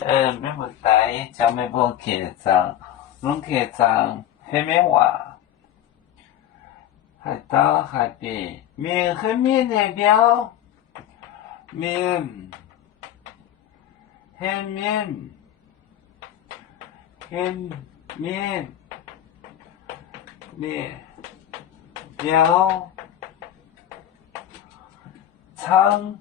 没问题，叫咩无客栈，拢客栈迄面话，海岛海边面和面代表面，黑面，黑面面表长。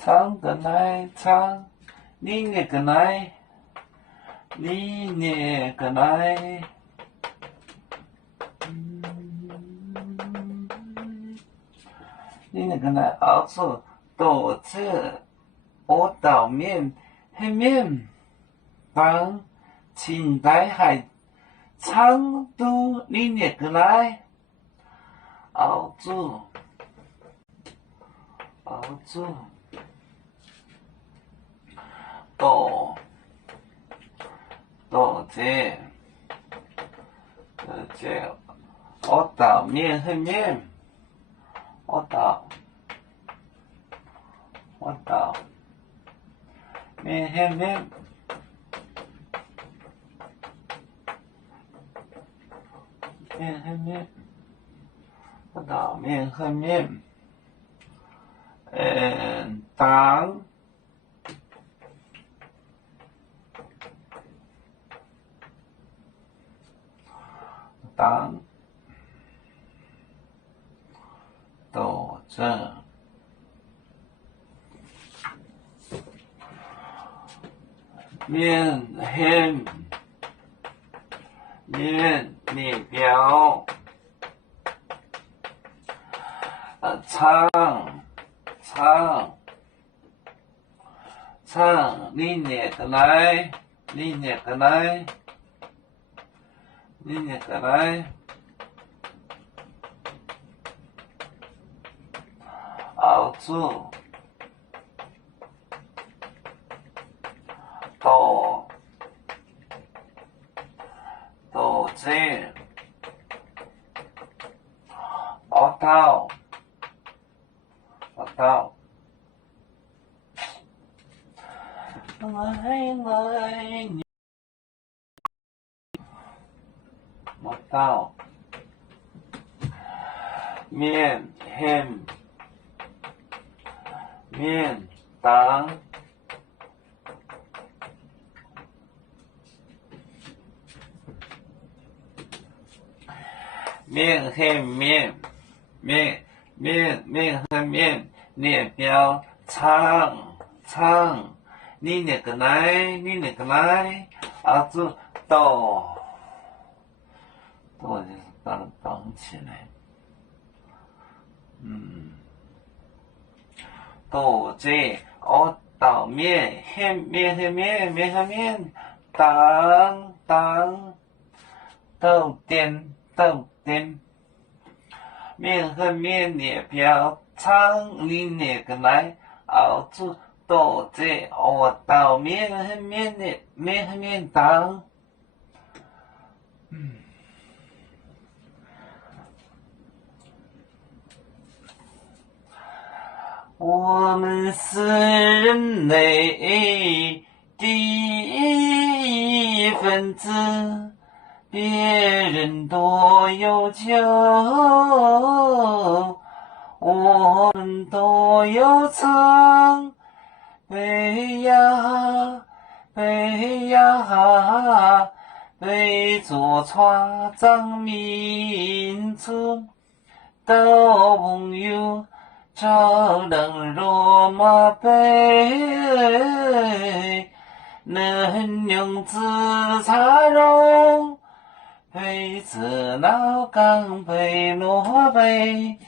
长个来长，你那个来，你那个来，你那个来熬出多这我倒面黑面帮清代还长度你那个来熬住熬住。这我倒面和面，我倒面和面，面和面，我倒面和面，当。当斗争面黑面列表唱你那个来你那个来你那个来熬住斗争熬到来你我到面黑面当面黑面和面列表长你那个来啊这到就是绑起来斗这我倒面黑面和面当斗点面和面列表长你那个来熬出斗这我倒面和面当我们是人类第一分子，别人多有求，我们多有成，背做创造民族的朋友。照亮罗马杯，能用自茶容，杯子老钢杯罗杯。